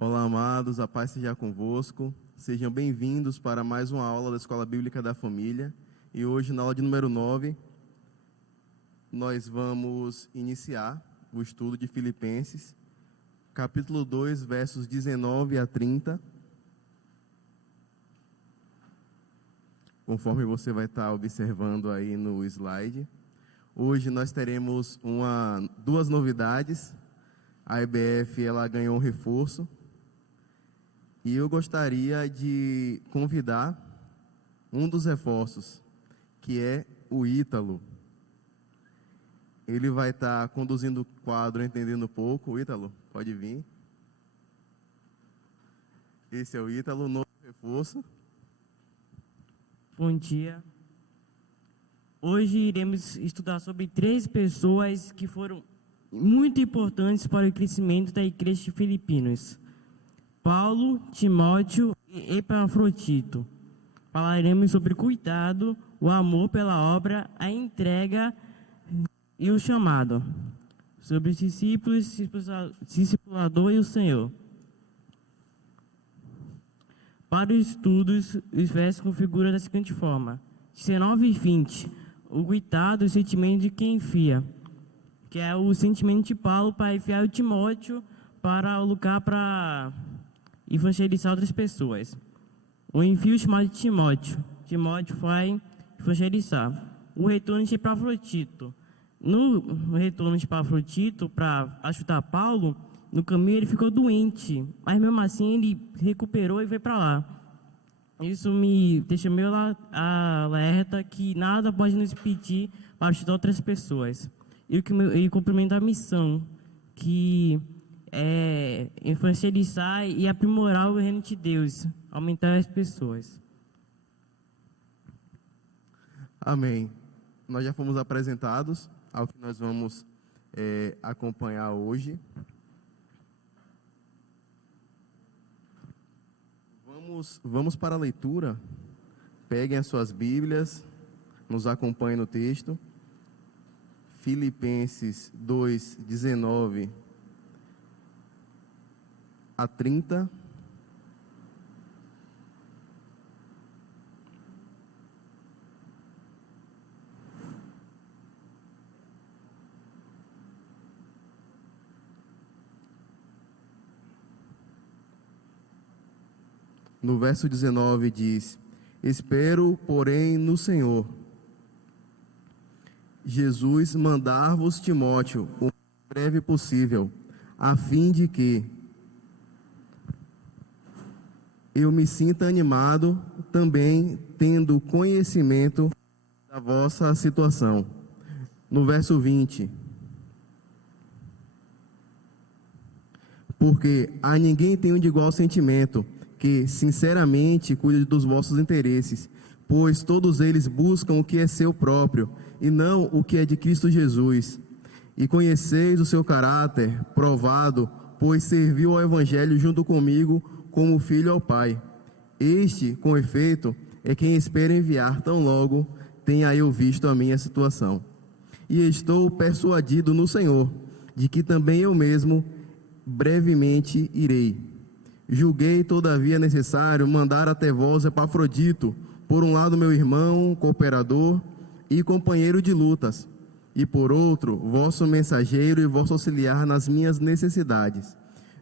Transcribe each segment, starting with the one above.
Olá, amados, a paz seja convosco. Sejam bem-vindos para mais uma aula da Escola Bíblica da Família. E hoje, na aula de número 9, nós vamos iniciar o estudo de Filipenses, capítulo 2, versos 19 a 30. Conforme você vai estar observando aí no slide. Hoje nós teremos duas novidades. A EBF ela ganhou um reforço. E eu gostaria de convidar um dos reforços, que é o Ítalo. Ele vai estar conduzindo o quadro Entendendo Pouco. Ítalo, pode vir. Esse é o Ítalo, novo reforço. Bom dia. Hoje iremos estudar sobre 3 pessoas que foram muito importantes para o crescimento da igreja de Filipinos: Paulo, Timóteo e Epafrodito. Falaremos sobre o cuidado, o amor pela obra, a entrega e o chamado, sobre os discípulos, discipulador e o Senhor. Para os estudos, os versos configuram da seguinte forma: 19 e 20, o cuidado e o sentimento de quem enfia, que é o sentimento de Paulo para enviar o Timóteo para o lugar para evangelizar outras pessoas. O envio chamado de Timóteo. Timóteo vai evangelizar. O retorno de Epafrodito. No retorno de Epafrodito para ajudar Paulo, no caminho ele ficou doente, mas mesmo assim ele recuperou e veio para lá. Isso me deixa meio alerta que nada pode nos impedir para ajudar outras pessoas. E cumprimento a missão, que é evangelizar e aprimorar o reino de Deus, aumentar as pessoas. Amém. Nós já fomos apresentados ao que nós vamos acompanhar hoje. Vamos para a leitura. Peguem as suas Bíblias, nos acompanhem no texto. Filipenses 2, 19 a 30. No verso 19 diz: Espero, porém, no Senhor Jesus mandar-vos Timóteo o mais breve possível, a fim de que eu me sinta animado também, tendo conhecimento da vossa situação. No verso 20: Porque a ninguém tenho de igual sentimento, que sinceramente cuide dos vossos interesses, pois todos eles buscam o que é seu próprio, e não o que é de Cristo Jesus. E conheceis o seu caráter, provado, pois serviu ao Evangelho junto comigo, como filho ao Pai. Este, com efeito, é quem espera enviar tão logo tenha eu visto a minha situação. E estou persuadido no Senhor, de que também eu mesmo brevemente irei. Julguei, todavia, necessário mandar até vós Epafrodito, por um lado meu irmão, cooperador e companheiro de lutas, e por outro, vosso mensageiro e vosso auxiliar nas minhas necessidades,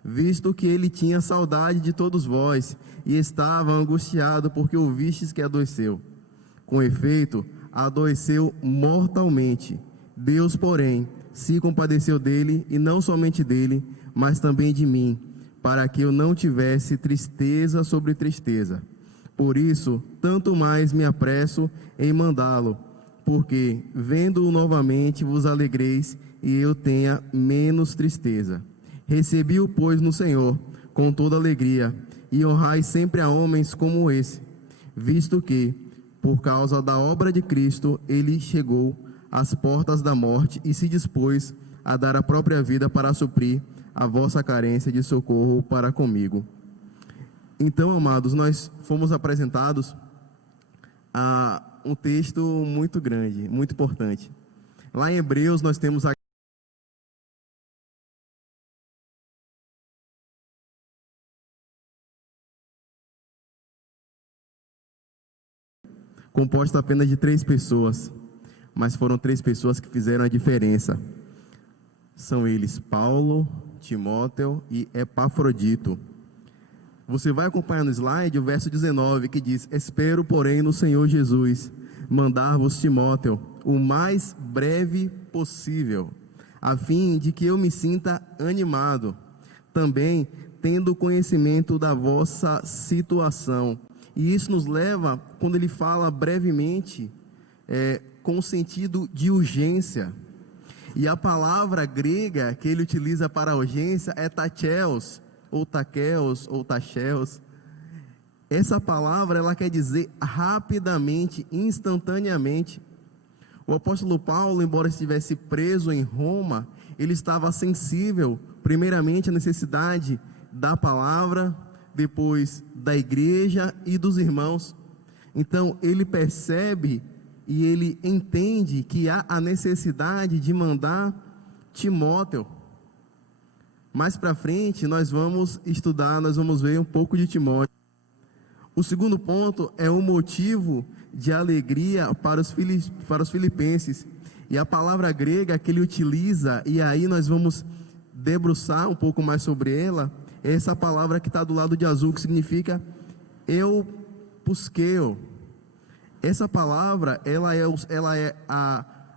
visto que ele tinha saudade de todos vós, e estava angustiado porque ouvistes que adoeceu. Com efeito, adoeceu mortalmente. Deus, porém, se compadeceu dele, e não somente dele, mas também de mim, para que eu não tivesse tristeza sobre tristeza. Por isso, tanto mais me apresso em mandá-lo, porque, vendo-o novamente, vos alegreis e eu tenha menos tristeza. Recebi-o, pois, no Senhor, com toda alegria, e honrai sempre a homens como esse, visto que, por causa da obra de Cristo, ele chegou às portas da morte e se dispôs a dar a própria vida para suprir a vossa carência de socorro para comigo. Então, amados, nós fomos apresentados a um texto muito grande, muito importante. Lá em Hebreus nós temos a composta apenas de 3 pessoas, mas foram 3 pessoas que fizeram a diferença. São eles Paulo, Timóteo e Epafrodito. Você vai acompanhar no slide o verso 19, que diz: espero, porém, no Senhor Jesus, mandar-vos Timóteo o mais breve possível, a fim de que eu me sinta animado, também tendo conhecimento da vossa situação. E isso nos leva, quando ele fala brevemente, com o sentido de urgência. E a palavra grega que ele utiliza para urgência é tacheos, ou takeos, ou tacheos. Essa palavra, ela quer dizer rapidamente, instantaneamente. O apóstolo Paulo, embora estivesse preso em Roma, ele estava sensível, primeiramente, à necessidade da palavra, depois da igreja e dos irmãos. Então, ele percebe e ele entende que há a necessidade de mandar Timóteo. Mais para frente, nós vamos estudar, nós vamos ver um pouco de Timóteo. O segundo ponto é o motivo de alegria para os filipenses. E a palavra grega que ele utiliza, e aí nós vamos debruçar um pouco mais sobre ela, é essa palavra que está do lado de azul, que significa eupuskeo. Essa palavra, ela é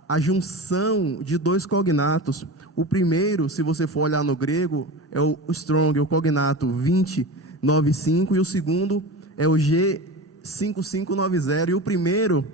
a junção de 2 cognatos. O primeiro, se você for olhar no grego, é o strong, o cognato 2095, e o segundo é o G5590. E o primeiro,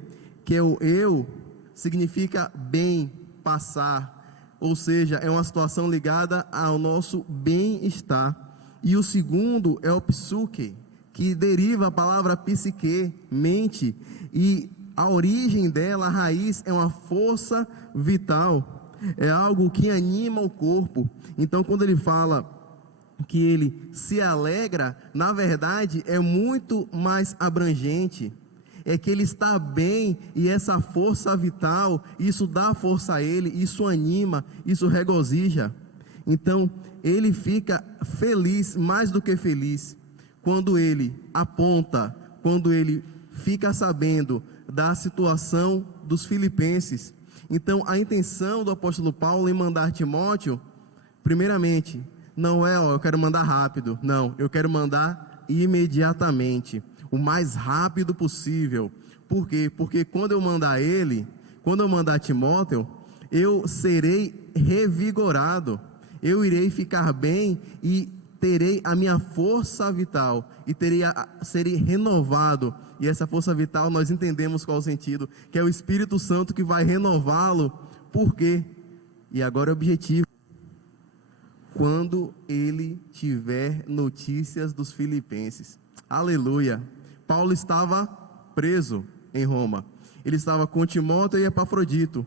que é o eu, significa bem, passar, ou seja, é uma situação ligada ao nosso bem-estar. E o segundo é o psuque, que deriva a palavra psique, mente, e a origem dela, a raiz, é uma força vital, é algo que anima o corpo. Então, quando ele fala que ele se alegra, na verdade é muito mais abrangente, é que ele está bem, e essa força vital, isso dá força a ele, isso anima, isso regozija. Então, ele fica feliz, mais do que feliz, quando ele aponta, quando ele fica sabendo da situação dos filipenses. Então, a intenção do apóstolo Paulo em mandar Timóteo, primeiramente, não é, eu quero mandar rápido. Não, eu quero mandar imediatamente, o mais rápido possível. Por quê? Porque quando eu mandar Timóteo, eu serei revigorado, eu irei ficar bem e terei a minha força vital, e serei renovado. E essa força vital, nós entendemos qual é o sentido, que é o Espírito Santo que vai renová-lo. Por quê? E agora é o objetivo: quando ele tiver notícias dos filipenses. Aleluia! Paulo estava preso em Roma, ele estava com Timóteo e Epafrodito,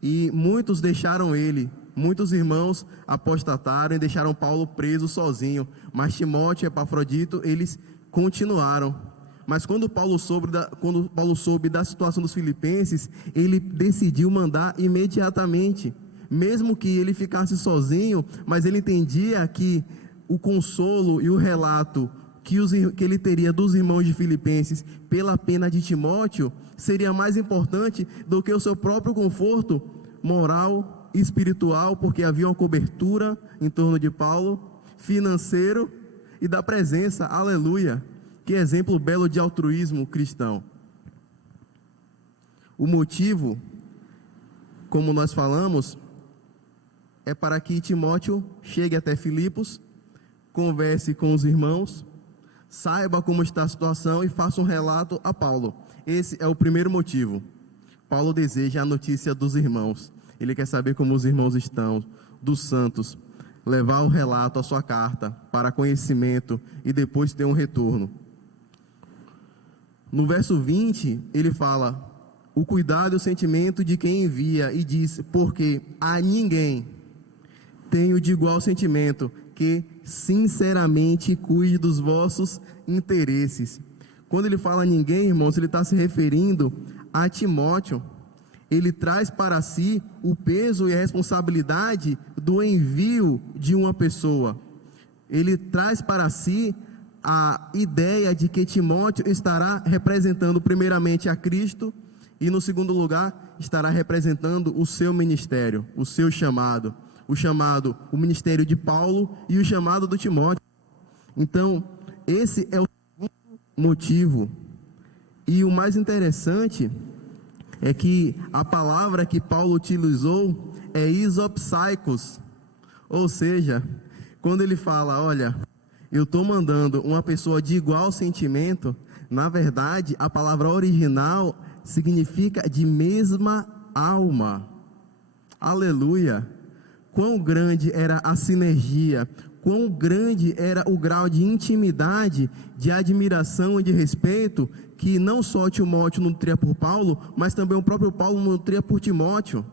e muitos deixaram ele, muitos irmãos apostataram e deixaram Paulo preso sozinho, mas Timóteo e Epafrodito, eles continuaram. Mas quando Paulo soube da situação dos filipenses, ele decidiu mandar imediatamente, mesmo que ele ficasse sozinho, mas ele entendia que o consolo e o relato que ele teria dos irmãos de Filipenses pela pena de Timóteo seria mais importante do que o seu próprio conforto moral e espiritual, porque havia uma cobertura em torno de Paulo, financeiro e da presença. Aleluia! Que exemplo belo de altruísmo cristão. O motivo, como nós falamos, é para que Timóteo chegue até Filipos, converse com os irmãos, saiba como está a situação e faça um relato a Paulo. Esse é o primeiro motivo. Paulo deseja a notícia dos irmãos. Ele quer saber como os irmãos estão, dos santos, levar o relato, a sua carta, para conhecimento e depois ter um retorno. No verso 20, ele fala: o cuidado e o sentimento de quem envia, e diz: porque a ninguém tenho de igual sentimento, que sinceramente cuide dos vossos interesses. Quando ele fala a ninguém, irmãos, ele está se referindo a Timóteo. Ele traz para si o peso e a responsabilidade do envio de uma pessoa. Ele traz para si a ideia de que Timóteo estará representando primeiramente a Cristo e, no segundo lugar, estará representando o seu ministério, o seu chamado, o ministério de Paulo e o chamado do Timóteo. Então, esse é o motivo. E o mais interessante é que a palavra que Paulo utilizou é isopsaikos, ou seja, quando ele fala, olha, eu estou mandando uma pessoa de igual sentimento, na verdade, a palavra original significa de mesma alma. Aleluia! Quão grande era a sinergia, quão grande era o grau de intimidade, de admiração e de respeito que não só Timóteo nutria por Paulo, mas também o próprio Paulo nutria por Timóteo.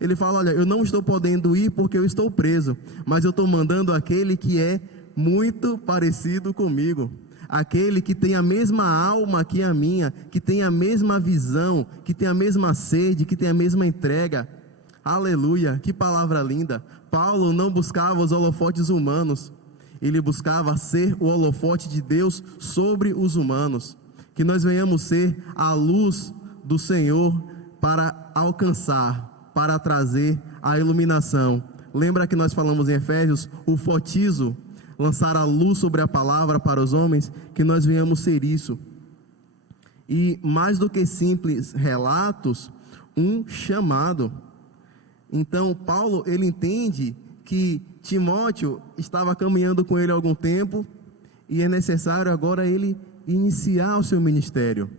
Ele fala, olha, eu não estou podendo ir porque eu estou preso, mas eu estou mandando aquele que é muito parecido comigo, aquele que tem a mesma alma que a minha, que tem a mesma visão, que tem a mesma sede, que tem a mesma entrega. Aleluia, que palavra linda. Paulo não buscava os holofotes humanos, ele buscava ser o holofote de Deus sobre os humanos. Que nós venhamos ser a luz do Senhor para alcançar, para trazer a iluminação. Lembra que nós falamos em Efésios, o fotizo, lançar a luz sobre a palavra para os homens, que nós venhamos ser isso. E mais do que simples relatos, um chamado. Então, Paulo, ele entende que Timóteo estava caminhando com ele há algum tempo e é necessário agora ele iniciar o seu ministério.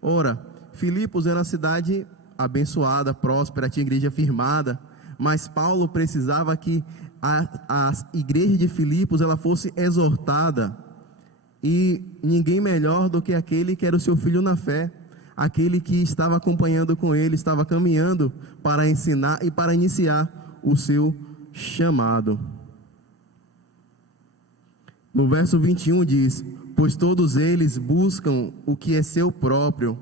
Ora, Filipos era uma cidade abençoada, próspera, tinha igreja firmada, mas Paulo precisava que a igreja de Filipos ela fosse exortada, e ninguém melhor do que aquele que era o seu filho na fé, aquele que estava acompanhando com ele, estava caminhando para ensinar e para iniciar o seu chamado. No verso 21 diz, pois todos eles buscam o que é seu próprio,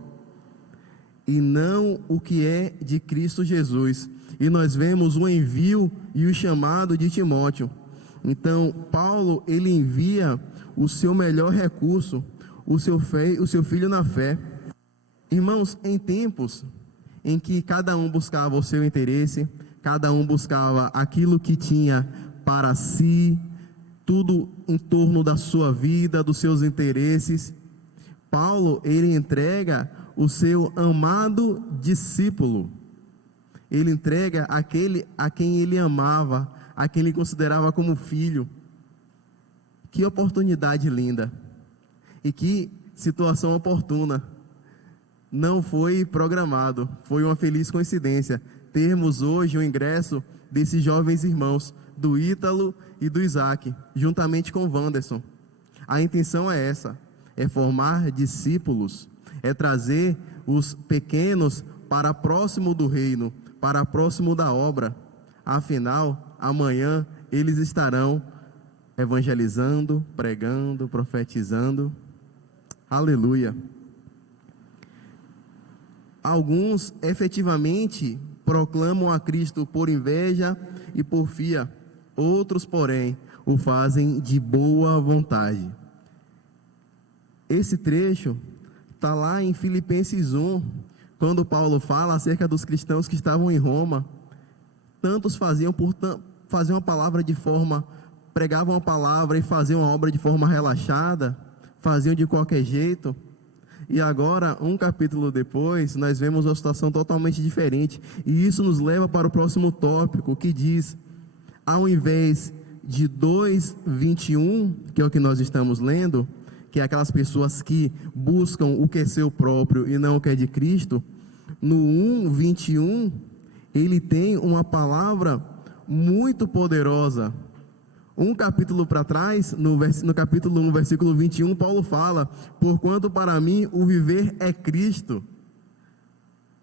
e não o que é de Cristo Jesus. E nós vemos o envio e o chamado de Timóteo. Então, Paulo, ele envia o seu melhor recurso, o seu filho na fé. Irmãos, em tempos em que cada um buscava o seu interesse, cada um buscava aquilo que tinha para si, tudo em torno da sua vida, dos seus interesses, Paulo, ele entrega o seu amado discípulo. Ele entrega aquele a quem ele amava, a quem ele considerava como filho. Que oportunidade linda. E que situação oportuna. Não foi programado, foi uma feliz coincidência termos hoje o ingresso desses jovens irmãos, do Ítalo e do Isaac, juntamente com o Wanderson. A intenção é essa, é formar discípulos, é trazer os pequenos para próximo do reino, para próximo da obra. Afinal, amanhã eles estarão evangelizando, pregando, profetizando. Aleluia. Alguns efetivamente proclamam a Cristo por inveja e porfia, outros, porém, o fazem de boa vontade. Esse trecho está lá em Filipenses 1, quando Paulo fala acerca dos cristãos que estavam em Roma. Tantos faziam a palavra de forma, pregavam a palavra e faziam a obra de forma relaxada, faziam de qualquer jeito. E agora, um capítulo depois, nós vemos uma situação totalmente diferente. E isso nos leva para o próximo tópico, que diz, ao invés de 2:21, que é o que nós estamos lendo, que é aquelas pessoas que buscam o que é seu próprio e não o que é de Cristo, no 1:21, ele tem uma palavra muito poderosa. Um capítulo para trás, no capítulo 1, versículo 21, Paulo fala, porquanto para mim o viver é Cristo.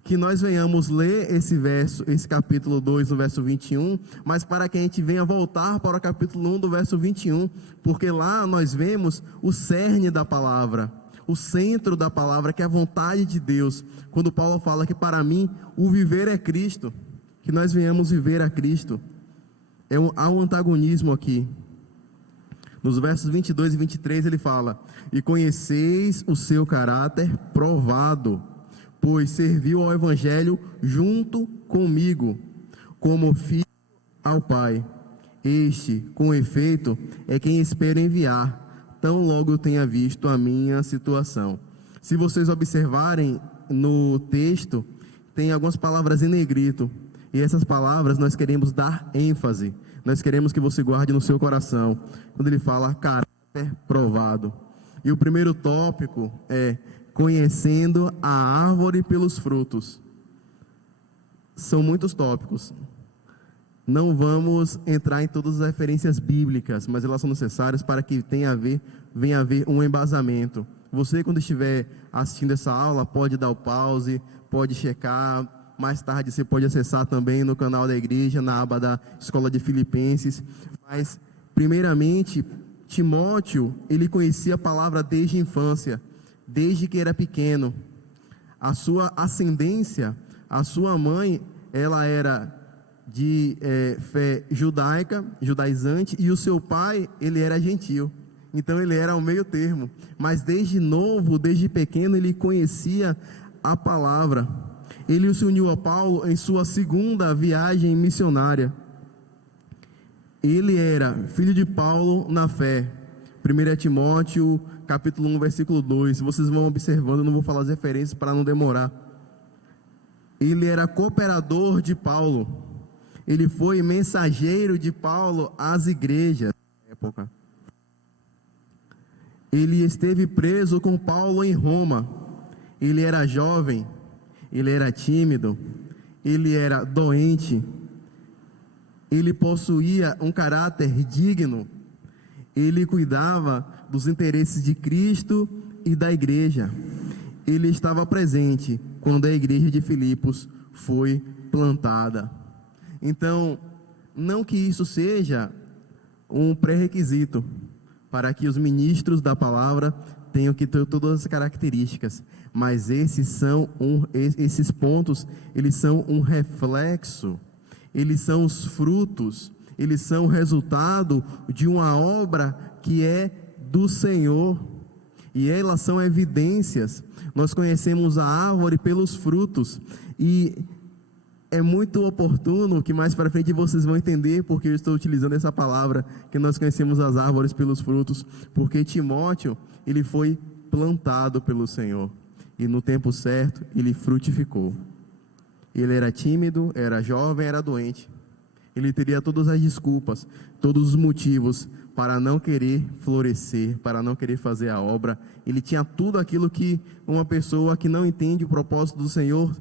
Que nós venhamos ler esse capítulo 2, no verso 21, mas para que a gente venha voltar para o capítulo 1, do verso 21, porque lá nós vemos o cerne da palavra, o centro da palavra, que é a vontade de Deus, quando Paulo fala que para mim o viver é Cristo, que nós venhamos viver a Cristo. Há um antagonismo aqui. Nos versos 22 e 23 ele fala: e conheceis o seu caráter provado, pois serviu ao evangelho junto comigo, como filho ao Pai. Este, com efeito, é quem espero enviar, tão logo eu tenha visto a minha situação. Se vocês observarem no texto, tem algumas palavras em negrito, e essas palavras nós queremos dar ênfase, nós queremos que você guarde no seu coração, quando ele fala caráter provado. E o primeiro tópico é conhecendo a árvore pelos frutos. São muitos tópicos. Não vamos entrar em todas as referências bíblicas, mas elas são necessárias para que venha a haver um embasamento. Você, quando estiver assistindo essa aula, pode dar o pause, pode checar. Mais tarde você pode acessar também no canal da igreja, na aba da Escola de Filipenses. Mas, primeiramente, Timóteo, ele conhecia a palavra desde a infância, desde que era pequeno. A sua ascendência, a sua mãe, ela era de fé judaica, judaizante, e o seu pai, ele era gentil. Então ele era ao meio termo, mas desde novo, desde pequeno, ele conhecia a palavra. Ele se uniu a Paulo em sua segunda viagem missionária. Ele era filho de Paulo na fé. 1 Timóteo, capítulo 1, versículo 2. Vocês vão observando, eu não vou falar as referências para não demorar. Ele era cooperador de Paulo. Ele foi mensageiro de Paulo às igrejas na época. Ele esteve preso com Paulo em Roma. Ele era jovem, ele era tímido, ele era doente, ele possuía um caráter digno, ele cuidava dos interesses de Cristo e da igreja. Ele estava presente quando a igreja de Filipos foi plantada. Então, não que isso seja um pré-requisito para que os ministros da palavra tenham que ter todas as características, mas esses pontos, eles são um reflexo, eles são os frutos, eles são o resultado de uma obra que é do Senhor, e elas são evidências. Nós conhecemos a árvore pelos frutos, e é muito oportuno que mais para frente vocês vão entender porque eu estou utilizando essa palavra, que nós conhecemos as árvores pelos frutos, porque Timóteo, ele foi plantado pelo Senhor, e no tempo certo, ele frutificou. Ele era tímido, era jovem, era doente. Ele teria todas as desculpas, todos os motivos para não querer florescer, para não querer fazer a obra. Ele tinha tudo aquilo que uma pessoa que não entende o propósito do Senhor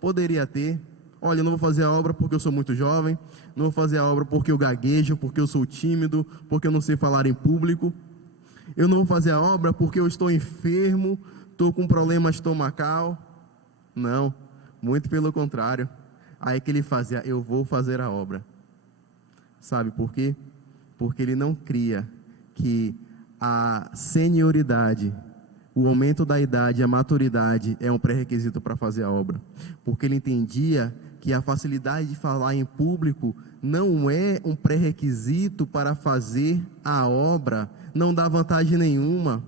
poderia ter. Olha, eu não vou fazer a obra porque eu sou muito jovem, não vou fazer a obra porque eu gaguejo, porque eu sou tímido, porque eu não sei falar em público. Eu não vou fazer a obra porque eu estou enfermo, estou com problema estomacal. Não, muito pelo contrário. Aí que ele fazia, eu vou fazer a obra. Sabe por quê? Porque ele não cria que a senioridade, o aumento da idade, a maturidade é um pré-requisito para fazer a obra. Porque ele entendia que a facilidade de falar em público não é um pré-requisito para fazer a obra, não dá vantagem nenhuma.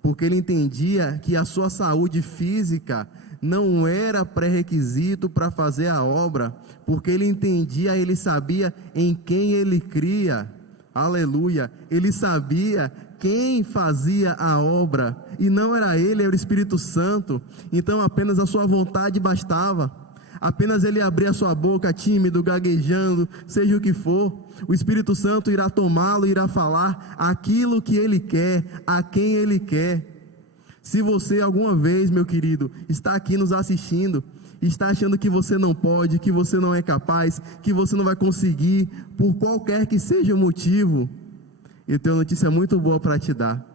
Porque ele entendia que a sua saúde física não era pré-requisito para fazer a obra, porque ele entendia, ele sabia em quem ele cria. Aleluia, ele sabia quem fazia a obra, e não era ele, era o Espírito Santo. Então apenas a sua vontade bastava, apenas ele abrir a sua boca tímido, gaguejando, seja o que for, o Espírito Santo irá tomá-lo, irá falar aquilo que ele quer, a quem ele quer. Se você alguma vez, meu querido, está aqui nos assistindo, está achando que você não pode, que você não é capaz, que você não vai conseguir, por qualquer que seja o motivo, eu tenho uma notícia muito boa para te dar.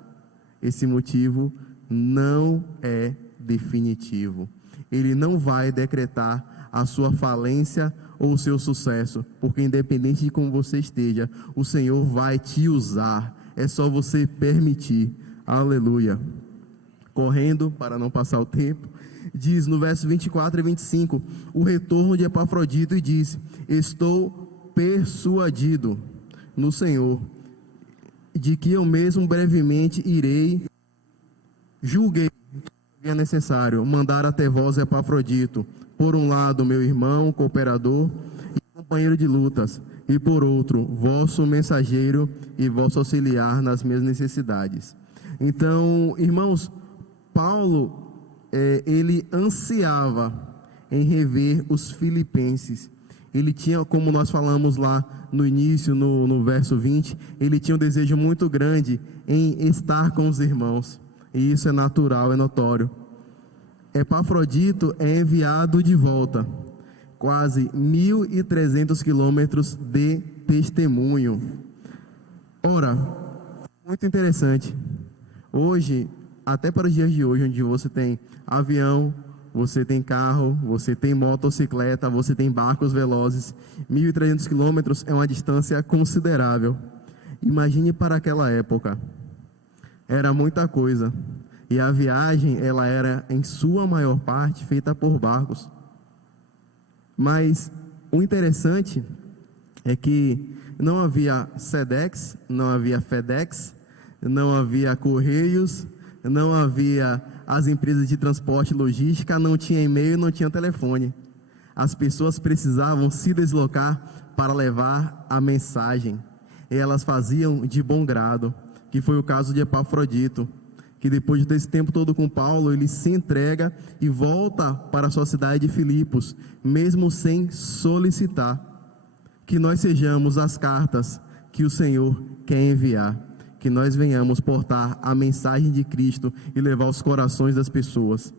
Esse motivo não é definitivo. Ele não vai decretar a sua falência ou o seu sucesso, porque independente de como você esteja, o Senhor vai te usar. É só você permitir. Aleluia. Correndo, para não passar o tempo, diz no verso 24 e 25, o retorno de Epafrodito, e diz: estou persuadido no Senhor. de que eu mesmo brevemente irei, julguei que é necessário mandar até vós Epafrodito, por um lado meu irmão, cooperador e companheiro de lutas, e por outro, vosso mensageiro e vosso auxiliar nas minhas necessidades. Então, irmãos, Paulo, ele ansiava em rever os filipenses. Ele tinha, como nós falamos lá no início, no verso 20, ele tinha um desejo muito grande em estar com os irmãos. E isso é natural, é notório. Epafrodito é enviado de volta, quase 1.300 quilômetros de testemunho. Ora, muito interessante. Hoje, até para os dias de hoje, onde você tem avião, você tem carro, você tem motocicleta, você tem barcos velozes, 1.300 quilômetros é uma distância considerável. Imagine para aquela época. Era muita coisa. E a viagem, ela era, em sua maior parte, feita por barcos. Mas o interessante é que não havia Sedex, não havia FedEx, não havia Correios, não havia as empresas de transporte e logística, não tinha e-mail, não tinha telefone. As pessoas precisavam se deslocar para levar a mensagem. E elas faziam de bom grado, que foi o caso de Epafrodito, que depois desse tempo todo com Paulo, ele se entrega e volta para a sua cidade de Filipos, mesmo sem solicitar. Que nós sejamos as cartas que o Senhor quer enviar, que nós venhamos portar a mensagem de Cristo e levar aos corações das pessoas.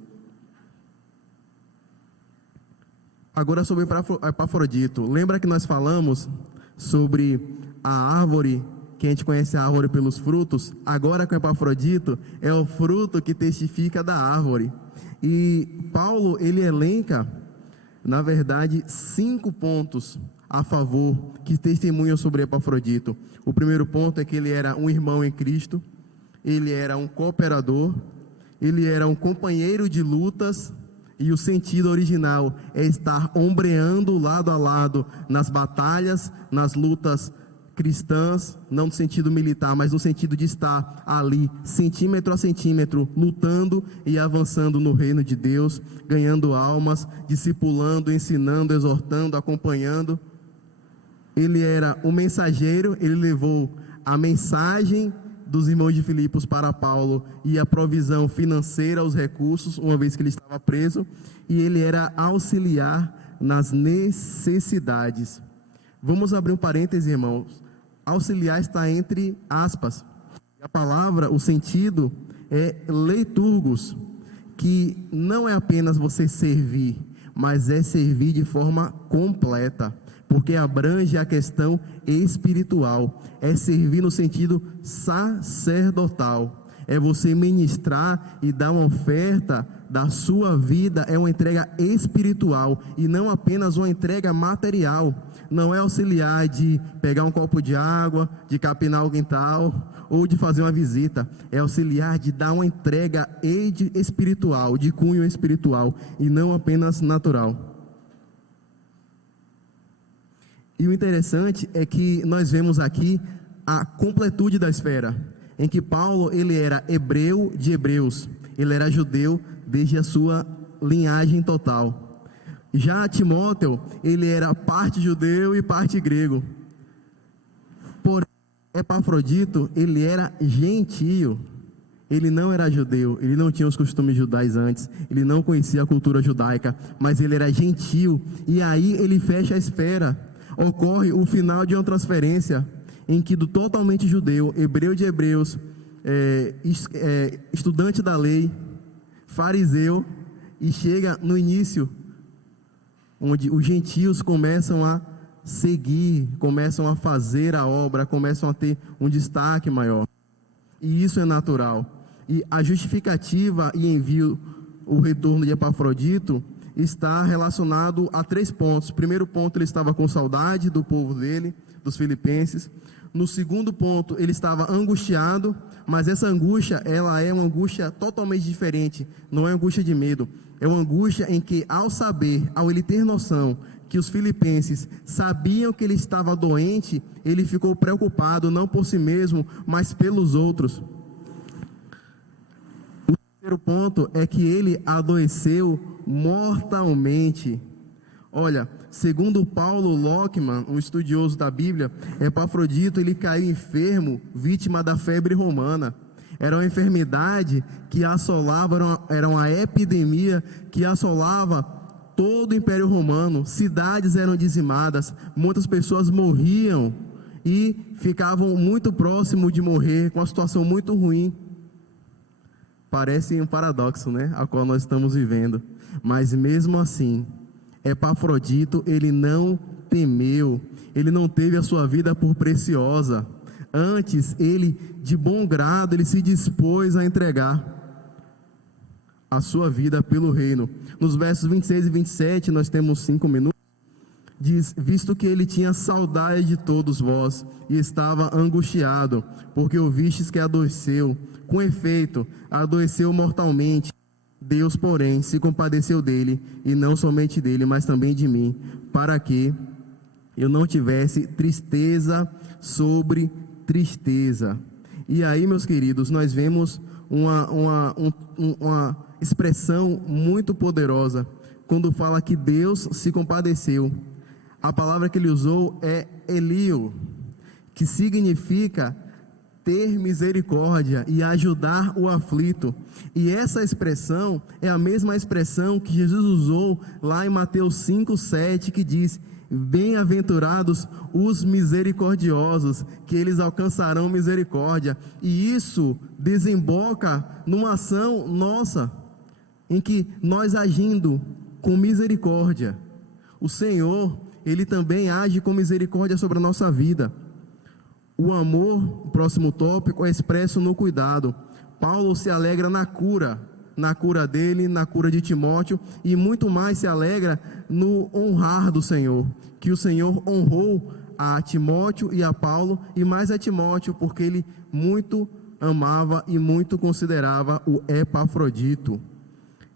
Agora sobre Epafrodito, lembra que nós falamos sobre a árvore, que a gente conhece a árvore pelos frutos? Agora com Epafrodito é o fruto que testifica da árvore. E Paulo, ele elenca, na verdade, 5 pontos a favor, que testemunham sobre Epafrodito. O primeiro ponto é que ele era um irmão em Cristo, ele era um cooperador, ele era um companheiro de lutas, e o sentido original é estar ombreando lado a lado nas batalhas, nas lutas cristãs, não no sentido militar, mas no sentido de estar ali, centímetro a centímetro, lutando e avançando no reino de Deus, ganhando almas, discipulando, ensinando, exortando, acompanhando. Ele era um mensageiro, ele levou a mensagem dos irmãos de Filipos para Paulo e a provisão financeira, os recursos, uma vez que ele estava preso, e ele era auxiliar nas necessidades. Vamos abrir um parêntese, irmãos. Auxiliar está entre aspas. A palavra, o sentido é leiturgos, que não é apenas você servir, mas é servir de forma completa, porque abrange a questão espiritual, é servir no sentido sacerdotal, é você ministrar e dar uma oferta da sua vida, é uma entrega espiritual e não apenas uma entrega material. Não é auxiliar de pegar um copo de água, de capinar o quintal ou de fazer uma visita, é auxiliar de dar uma entrega espiritual, de cunho espiritual e não apenas natural. E o interessante é que nós vemos aqui a completude da esfera, em que Paulo, ele era hebreu de hebreus, ele era judeu desde a sua linhagem total. Já Timóteo, ele era parte judeu e parte grego. Porém, Epafrodito, ele era gentio, ele não era judeu, ele não tinha os costumes judaizantes, ele não conhecia a cultura judaica, mas ele era gentio, e aí ele fecha a esfera. Ocorre o final de uma transferência em que do totalmente judeu, hebreu de hebreus, estudante da lei, fariseu, e chega no início, onde os gentios começam a seguir, começam a fazer a obra, começam a ter um destaque maior. E isso é natural. E a justificativa e envio, o retorno de Epafrodito, está relacionado a 3 pontos. Primeiro ponto, ele estava com saudade do povo dele, dos filipenses. No segundo ponto, ele estava angustiado, mas essa angústia, ela é uma angústia totalmente diferente, não é angústia de medo, é uma angústia em que, ao saber, ao ele ter noção que os filipenses sabiam que ele estava doente, ele ficou preocupado não por si mesmo, mas pelos outros. O terceiro ponto é que ele adoeceu mortalmente. Olha, segundo Paulo Lockman, um estudioso da Bíblia, Epafrodito ele caiu enfermo, vítima da febre romana. Era uma enfermidade que assolava, era uma epidemia que assolava todo o Império Romano. Cidades eram dizimadas, muitas pessoas morriam e ficavam muito próximos de morrer, com uma situação muito ruim. Parece um paradoxo, né, a qual nós estamos vivendo. Mas mesmo assim, Epafrodito, ele não temeu, ele não teve a sua vida por preciosa. Antes, ele, de bom grado, ele se dispôs a entregar a sua vida pelo reino. Nos versos 26 e 27, nós temos 5 minutos, diz: visto que ele tinha saudade de todos vós, e estava angustiado, porque ouvistes que adoeceu. Com efeito, adoeceu mortalmente. Deus, porém, se compadeceu dele, e não somente dele, mas também de mim, para que eu não tivesse tristeza sobre tristeza. E aí, meus queridos, nós vemos uma expressão muito poderosa, quando fala que Deus se compadeceu. A palavra que ele usou é elio, que significa ter misericórdia e ajudar o aflito. E essa expressão é a mesma expressão que Jesus usou lá em Mateus 5:7, que diz: bem-aventurados os misericordiosos, que eles alcançarão misericórdia. E isso desemboca numa ação nossa, em que nós agindo com misericórdia, o Senhor, ele também age com misericórdia sobre a nossa vida. O amor, o próximo tópico, é expresso no cuidado. Paulo se alegra na cura dele, na cura de Timóteo, e muito mais se alegra no honrar do Senhor, que o Senhor honrou a Timóteo e a Paulo, e mais a Timóteo, porque ele muito amava e muito considerava o Epafrodito.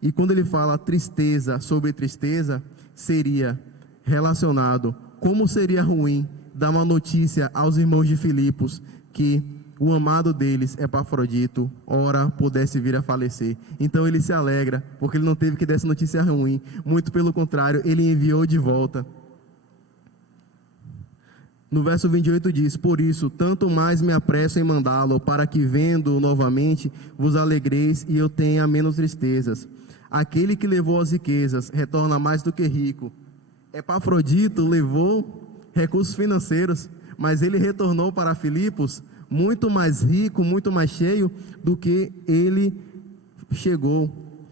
E quando ele fala tristeza sobre tristeza, seria relacionado, como seria ruim dar uma notícia aos irmãos de Filipos que o amado deles, Epafrodito, ora pudesse vir a falecer. Então ele se alegra, porque ele não teve que dar essa notícia ruim, muito pelo contrário, ele enviou de volta. No verso 28 diz: por isso, tanto mais me apresso em mandá-lo, para que vendo-o novamente, vos alegreis e eu tenha menos tristezas. Aquele que levou as riquezas retorna mais do que rico. Epafrodito levou recursos financeiros, mas ele retornou para Filipos muito mais rico, muito mais cheio do que ele chegou.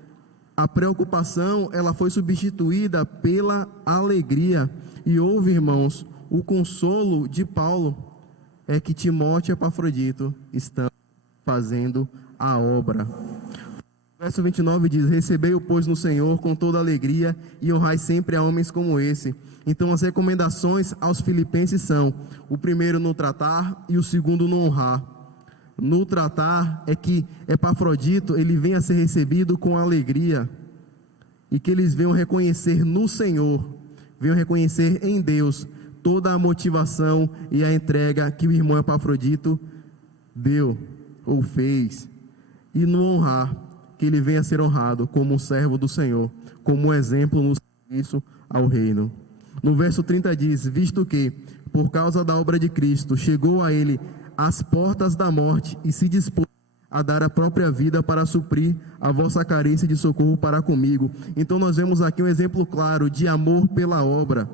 A preocupação, ela foi substituída pela alegria. E houve, irmãos, o consolo de Paulo é que Timóteo e Epafrodito estão fazendo a obra. Verso 29 diz: recebei-o, pois, no Senhor com toda alegria e honrai sempre a homens como esse. Então as recomendações aos filipenses são: o primeiro no tratar e o segundo no honrar. No tratar é que Epafrodito ele venha a ser recebido com alegria, e que eles venham reconhecer no Senhor, venham reconhecer em Deus toda a motivação e a entrega que o irmão Epafrodito deu ou fez. E no honrar, que ele venha a ser honrado como um servo do Senhor, como um exemplo no serviço ao reino. No verso 30 diz: visto que, por causa da obra de Cristo, chegou a ele as portas da morte e se dispôs a dar a própria vida para suprir a vossa carência de socorro para comigo. Então nós vemos aqui um exemplo claro de amor pela obra,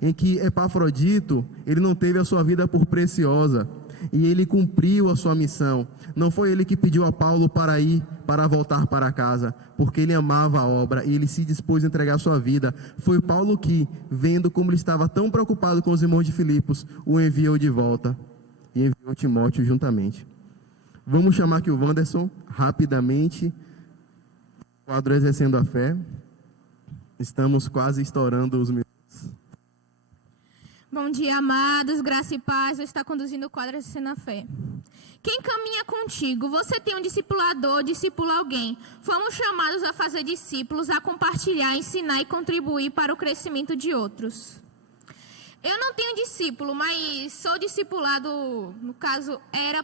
em que Epafrodito, ele não teve a sua vida por preciosa, e ele cumpriu a sua missão. Não foi ele que pediu a Paulo para voltar para casa, porque ele amava a obra e ele se dispôs a entregar a sua vida. Foi Paulo que, vendo como ele estava tão preocupado com os irmãos de Filipos, o enviou de volta e enviou Timóteo juntamente. Vamos chamar aqui o Wanderson rapidamente, quadro Exercendo a Fé. Estamos quase estourando os minutos. Bom dia, amados, graça e paz. Eu estou conduzindo o quadro Crescer na Fé. Quem caminha contigo? Você tem um discipulador, discipula alguém. Fomos chamados a fazer discípulos, a compartilhar, ensinar e contribuir para o crescimento de outros. Eu não tenho discípulo, mas sou discipulado, no caso, era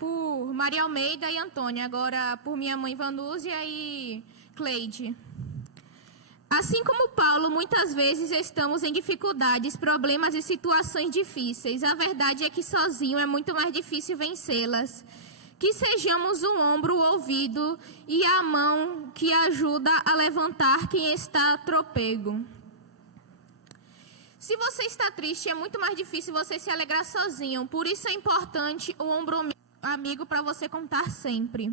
por Maria Almeida e Antônia, agora por minha mãe Vanúzia e Cleide. Assim como Paulo, muitas vezes estamos em dificuldades, problemas e situações difíceis. A verdade é que sozinho é muito mais difícil vencê-las. Que sejamos o ombro, o ouvido e a mão que ajuda a levantar quem está trôpego. Se você está triste, é muito mais difícil você se alegrar sozinho. Por isso é importante o ombro amigo para você contar sempre.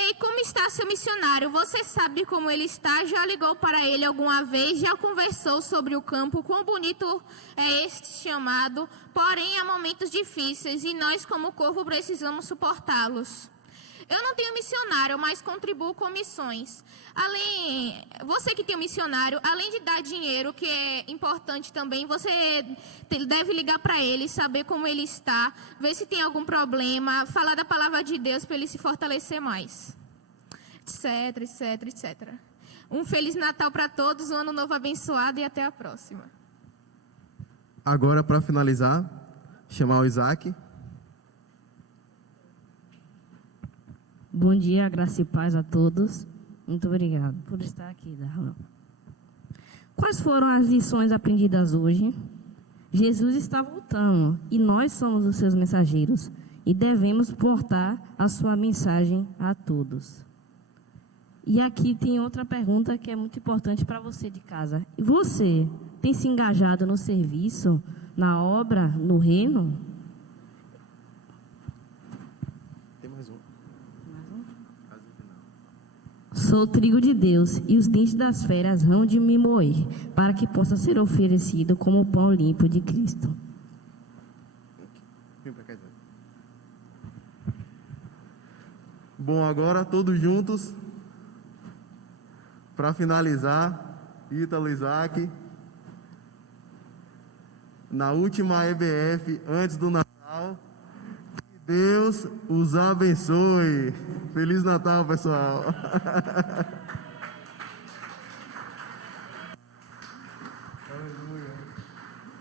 Ei, como está seu missionário? Você sabe como ele está? Já ligou para ele alguma vez? Já conversou sobre o campo? Quão bonito é este chamado? Porém, há momentos difíceis e nós, como corpo, precisamos suportá-los. Eu não tenho missionário, mas contribuo com missões. Você que tem um missionário, além de dar dinheiro, que é importante também, você deve ligar para ele, saber como ele está, ver se tem algum problema, falar da palavra de Deus para ele se fortalecer mais, etc, etc, etc. Um Feliz Natal para todos, um Ano Novo abençoado e até a próxima. Agora, para finalizar, chamar o Isaac. Bom dia, graça e paz a todos. Muito obrigado por estar aqui, Darlan. Quais foram as lições aprendidas hoje? Jesus está voltando e nós somos os seus mensageiros e devemos portar a sua mensagem a todos. E aqui tem outra pergunta que é muito importante para você de casa. Você tem se engajado no serviço, na obra, no reino? Sou o trigo de Deus, e os dentes das feras hão de me moer, para que possa ser oferecido como pão limpo de Cristo. Bom, agora todos juntos, para finalizar, Ítalo, Isaac, na última EBF, antes do Natal, que Deus os abençoe. Feliz Natal, pessoal.